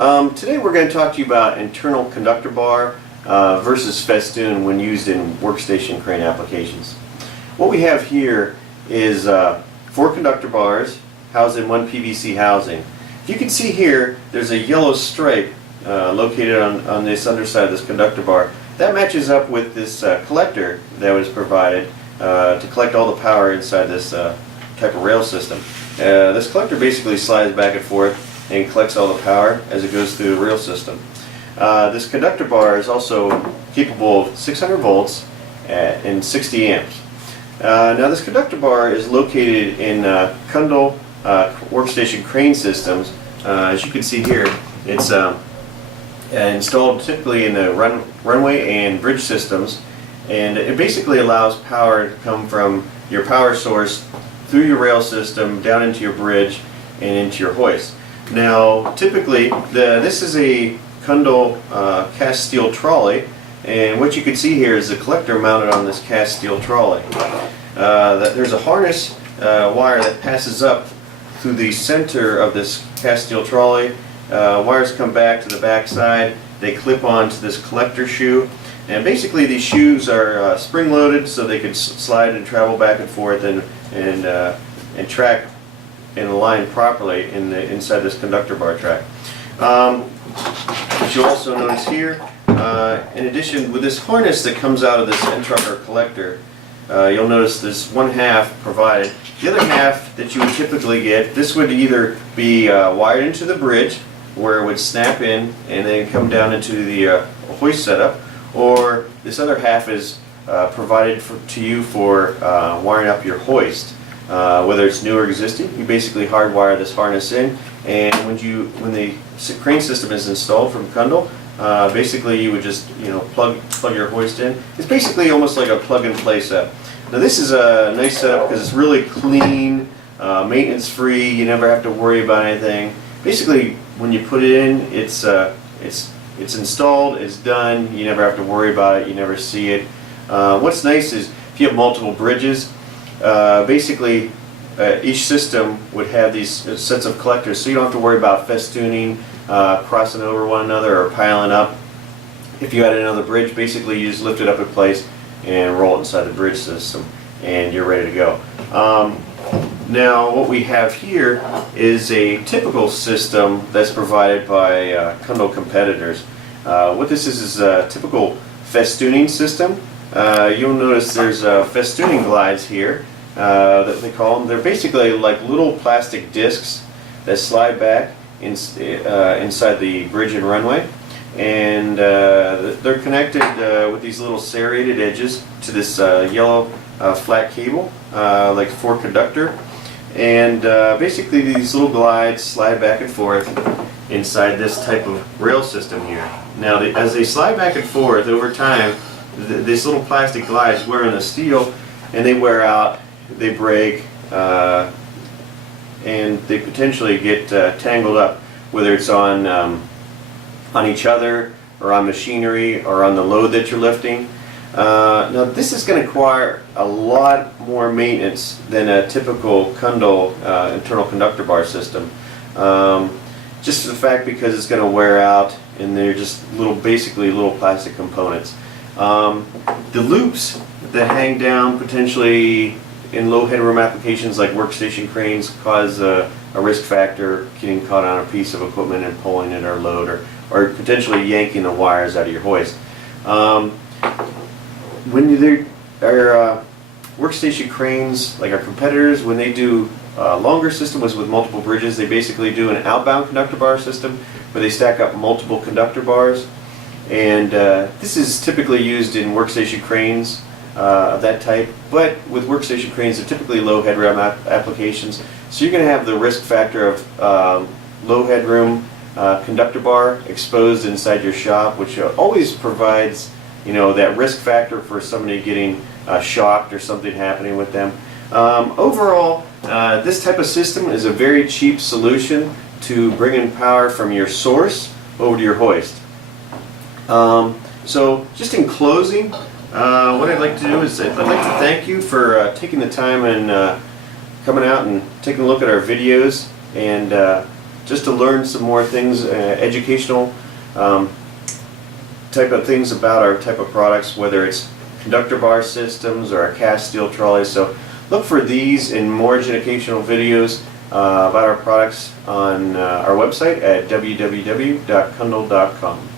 Today we're going to talk to you about internal conductor bar versus festoon when used in workstation crane applications. What we have here is 4 conductor bars housed in one PVC housing. If you can see here, there's a yellow stripe located on this underside of this conductor bar. That matches up with this collector that was provided to collect all the power inside this type of rail system. This collector basically slides back and forth and collects all the power as it goes through the rail system. This conductor bar is also capable of 600 volts and 60 amps. Now this conductor bar is located in Kundel workstation crane systems. As you can see here, it's installed typically in the runway and bridge systems, and it basically allows power to come from your power source through your rail system down into your bridge and into your hoist. Now typically this is a Kundel cast steel trolley, and what you can see here is the collector mounted on this cast steel trolley. There's a harness wire that passes up through the center of this cast steel trolley. Wires come back to the back side, they clip onto this collector shoe, and basically these shoes are spring loaded so they can slide and travel back and forth and track and align properly inside this conductor bar track. What you'll also notice here, in addition with this harness that comes out of this end trucker collector, you'll notice there's one half provided. The other half that you would typically get, this would either be wired into the bridge where it would snap in and then come down into the hoist setup, or this other half is provided to you for wiring up your hoist. Whether it's new or existing, you basically hardwire this harness in, and when the crane system is installed from Kundel, basically you would just plug your hoist in. It's basically almost like a plug-and-play set. Now this is a nice setup because it's really clean, maintenance-free. You never have to worry about anything. Basically, when you put it in, it's installed, it's done. You never have to worry about it. You never see it. What's nice is if you have multiple bridges, basically each system would have these sets of collectors, so you don't have to worry about festooning, crossing over one another or piling up. If you had another bridge, basically you just lift it up in place and roll it inside the bridge system and you're ready to go. Now what we have here is a typical system that's provided by Kundel competitors. What this is a typical festooning system. You'll notice there's festooning glides here that they call them. They're basically like little plastic discs that slide back inside the bridge and runway, and they're connected with these little serrated edges to this yellow flat cable, like for conductor, and basically these little glides slide back and forth inside this type of rail system here. Now as they slide back and forth over time, these little plastic glides wear on the steel, and they wear out, they break, and they potentially get tangled up, whether it's on each other or on machinery or on the load that you're lifting. Now this is going to require a lot more maintenance than a typical Kundel internal conductor bar system. Just the fact because it's going to wear out, and they're just basically little plastic components. The loops that hang down potentially in low headroom applications like workstation cranes cause a risk factor getting caught on a piece of equipment and pulling it or load, or potentially yanking the wires out of your hoist. When there are workstation cranes like our competitors, when they do longer systems with multiple bridges, they basically do an outbound conductor bar system where they stack up multiple conductor bars. And this is typically used in workstation cranes of that type, but with workstation cranes they're typically low headroom applications, so you're going to have the risk factor of low headroom conductor bar exposed inside your shop, which always provides that risk factor for somebody getting shocked or something happening with them. Overall, this type of system is a very cheap solution to bringing power from your source over to your hoist. So just in closing, what I'd like to do is I'd like to thank you for taking the time and coming out and taking a look at our videos and just to learn some more things, educational type of things about our type of products, whether it's conductor bar systems or our cast steel trolleys. So look for these and more educational videos about our products on our website at www.kundel.com.